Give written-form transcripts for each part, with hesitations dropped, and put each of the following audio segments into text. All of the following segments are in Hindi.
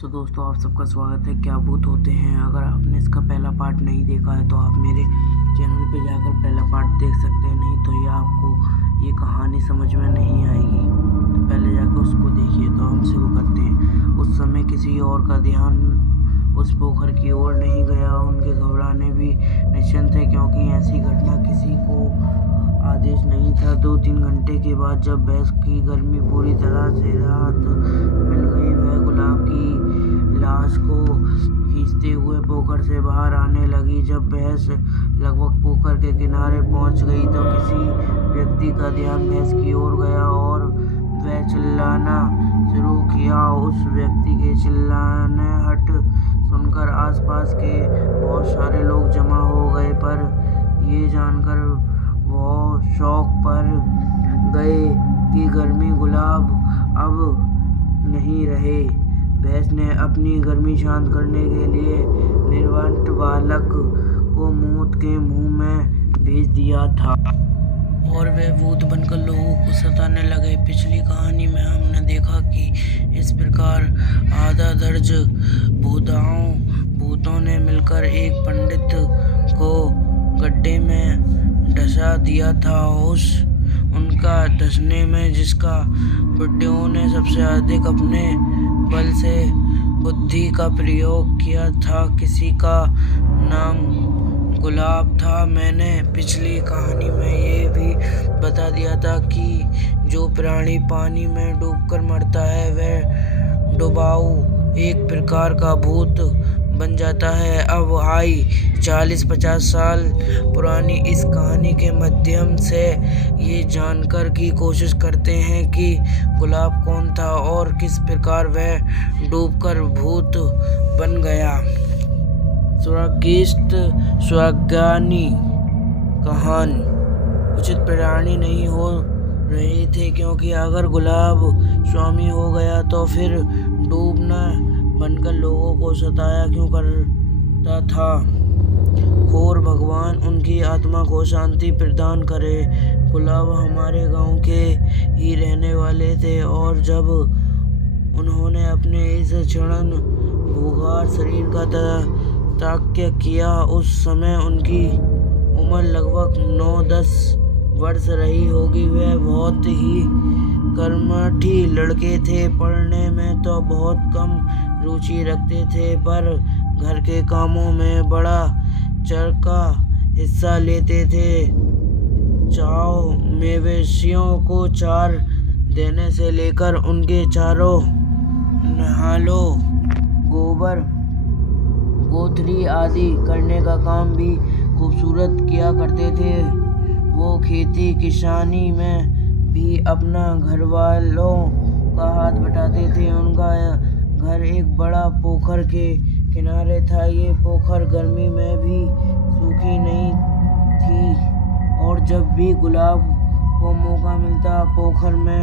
सो दोस्तों, आप सबका स्वागत है क्या भूत होते हैं। अगर आपने इसका पहला पार्ट नहीं देखा है तो आप मेरे चैनल पे जाकर पहला पार्ट देख सकते हैं, नहीं तो ये आपको ये कहानी समझ में नहीं आएगी। तो पहले जाकर उसको देखिए। तो हम शुरू करते हैं। उस समय किसी और का ध्यान उस पोखर की ओर नहीं गया। उनके घबराने भी निश्चिंत थे, क्योंकि ऐसी घटना किसी को आदेश नहीं था। 2-3 घंटे के बाद जब भैंस की गर्मी पूरी तरह से राहत मिल गई, वह गुलाब की लाश को खींचते हुए पोखर से बाहर आने लगी। जब भैंस लगभग पोखर के किनारे पहुंच गई तो किसी व्यक्ति का ध्यान भैंस की ओर गया और वह चिल्लाना शुरू किया। उस व्यक्ति के चिल्लाहट सुनकर आसपास के बहुत सारे लोग जमा हो गए, पर ये जानकर वो शौक पर गए कि गर्मी गुलाब अब नहीं रहे। भैंस ने अपनी गर्मी शांत करने के लिए निर्वात बालक को मौत के मुंह में भेज दिया था और वे भूत बनकर लोगों को सताने लगे। पिछली कहानी में हमने देखा कि इस प्रकार आधा दर्ज भूतों ने मिलकर एक पंडित को गड्ढे में धंसा दिया था। उनका धंसने में जिसका बुड्ढियों ने सबसे अधिक अपने बल से बुद्धि का प्रयोग किया था, किसी का नाम गुलाब था। मैंने पिछली कहानी में ये भी बता दिया था कि जो प्राणी पानी में डूबकर मरता है वह डुबाऊ एक प्रकार का भूत बन जाता है। अब आई 40-50 साल पुरानी इस कहानी के माध्यम से ये जानकर की कोशिश करते हैं कि गुलाब कौन था और किस प्रकार वह डूबकर भूत बन गया। स्वर्गिष्ट स्वर्गानी कहानी उचित प्राणी नहीं हो रहे थे, क्योंकि अगर गुलाब स्वामी हो गया तो फिर डूबना बनकर लोगों को सताया क्यों करता था। खोर भगवान उनकी आत्मा को शांति प्रदान करे। गुलाब हमारे गांव के ही रहने वाले थे और जब उन्होंने अपने इस क्षण भूखार शरीर का त्याग किया, उस समय उनकी उम्र लगभग 9-10 वर्ष रही होगी। वह बहुत ही कर्मठी लड़के थे। पढ़ने में तो बहुत कम रुचि रखते थे, पर घर के कामों में बड़ा चढ़का हिस्सा लेते थे। चाओ मवेशियों को चार देने से लेकर उनके चारों नहालो, गोबर गोथरी आदि करने का काम भी खूबसूरत किया करते थे। वो खेती किसानी में भी अपना घर वालों का हाथ बटाते थे। उनका घर एक बड़ा पोखर के किनारे था। ये पोखर गर्मी में भी सूखी नहीं थी और जब भी गुलाब को मौका मिलता पोखर में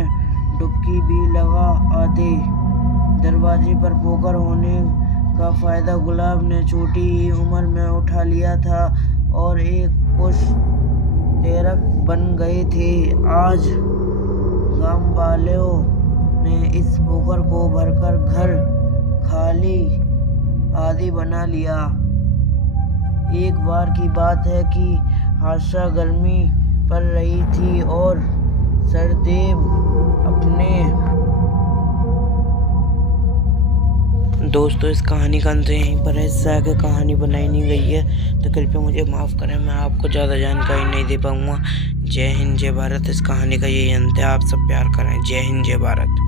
डुबकी भी लगा आते। दरवाजे पर पोखर होने का फायदा गुलाब ने छोटी ही उम्र में उठा लिया था और एक कुछ तैरक बन गए थे। आज गांव वालों ने इस पोखर को भरकर घर खाली आदि बना लिया। एक बार की बात है कि हादसा गर्मी पड़ रही थी और सरदेव अपने दोस्तों, इस कहानी का अंत यहीं पर है। इससे आगे कहानी बनाई नहीं गई है तो कृपया मुझे माफ़ करें, मैं आपको ज़्यादा जानकारी नहीं दे पाऊँगा। जय हिंद जय भारत। इस कहानी का यही अंत है। आप सब प्यार करें। जय हिंद जय भारत।